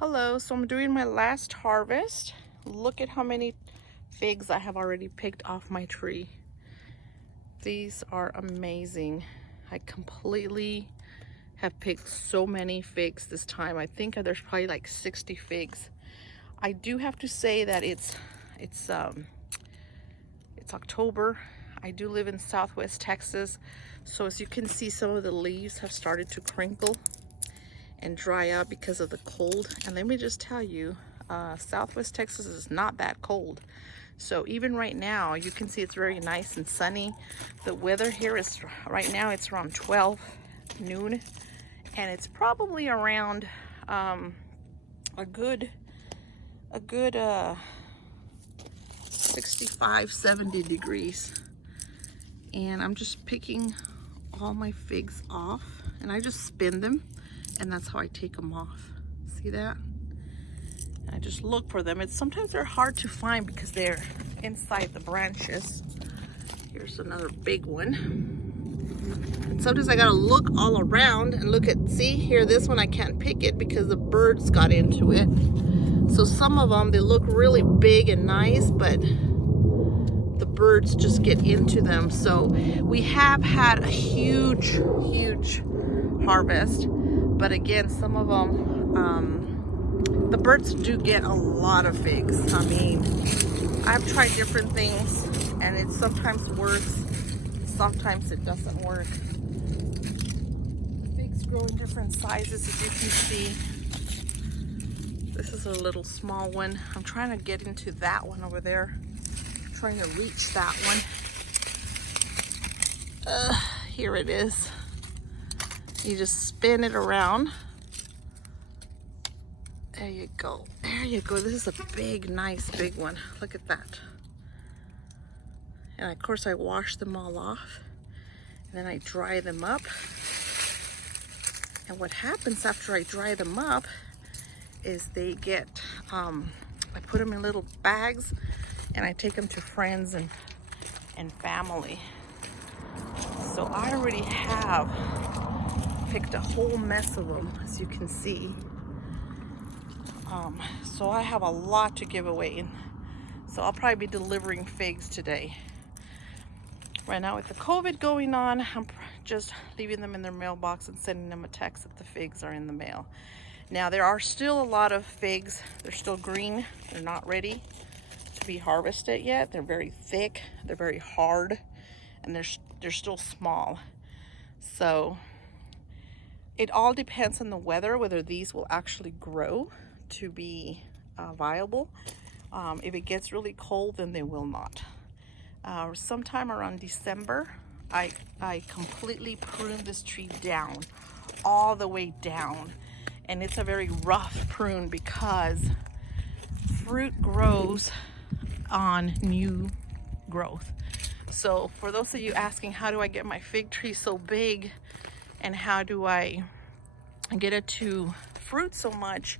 Hello, so I'm doing my last harvest. Look at how many figs I have already picked off my tree. These are amazing. I completely have picked so many figs this time. I think there's probably like 60 figs. I do have to say that it's October. I do live in Southwest Texas, so as you can see, some of the leaves have started to crinkle and dry up because of the cold. And let me just tell you, Southwest Texas is not that cold. So even right now, you can see it's very nice and sunny. The weather here is, right now it's around 12 noon, and it's probably around a good 65, 70 degrees. And I'm just picking all my figs off, and I just spin them, and that's how I take them off. See that? And I just look for them. Sometimes they're hard to find because they're inside the branches. Here's another big one. And sometimes I gotta look all around and look at, see here, this one I can't pick it because the birds got into it. So some of them, they look really big and nice, but the birds just get into them. So we have had a huge harvest, but again, some of them, the birds do get a lot of figs. I mean, I've tried different things, and it sometimes works, sometimes it doesn't work. The figs grow in different sizes, as you can see. This is a little small one. I'm trying to get into that one over there. I'm trying to reach that one. Here it is. You just spin it around. There you go. There you go. This is a big, nice, big one. Look at that. And of course I wash them all off. And then I dry them up. And what happens after I dry them up is they get, I put them in little bags and I take them to friends and family. So I already have picked a whole mess of them, as you can see. So I have a lot to give away. So I'll probably be delivering figs today. Right now with the COVID going on, I'm just leaving them in their mailbox and sending them a text that the figs are in the mail. Now there are still a lot of figs. They're still green. They're not ready to be harvested yet. They're very thick, they're very hard, and they're still small. So it all depends on the weather, whether these will actually grow to be viable. If it gets really cold, then they will not. Sometime around December, I completely pruned this tree down, all the way down. And it's a very rough prune because fruit grows on new growth. So for those of you asking, how do I get my fig tree so big and how do I get it to fruit so much?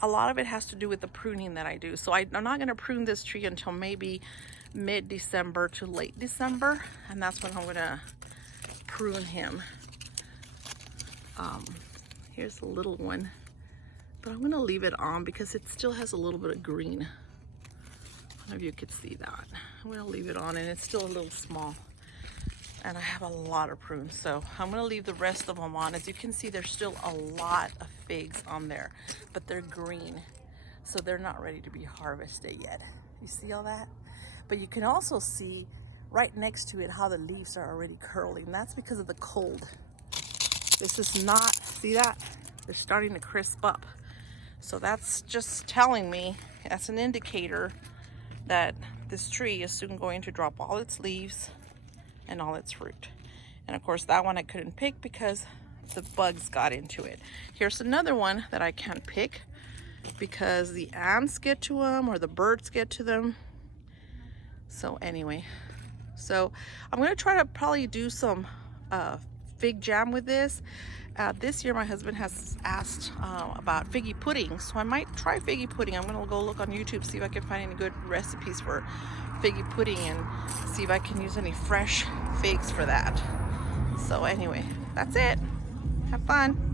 A lot of it has to do with the pruning that I do. So I'm not going to prune this tree until maybe mid-December to late December, and that's when I'm going to prune him. Here's a little one, but I'm going to leave it on because it still has a little bit of green. I don't know if you could see that. I'm going to leave it on, and it's still a little small. And I have a lot of prunes, so I'm going to leave the rest of them on. As you can see, there's still a lot of figs on there, but they're green, so they're not ready to be harvested yet. You see all that? But you can also see right next to it how the leaves are already curling. That's because of the cold. This is not, see that? They're starting to crisp up. So that's just telling me, that's an indicator that this tree is soon going to drop all its leaves and all its fruit. And of course that one I couldn't pick because the bugs got into it. Here's another one that I can't pick because the ants get to them or the birds get to them. So anyway, so I'm gonna try to probably do some fig jam with this. This year my husband has asked about figgy pudding, so I might try figgy pudding. I'm gonna go look on YouTube, see if I can find any good recipes for figgy pudding and see if I can use any fresh figs for that. So anyway, that's it. Have fun.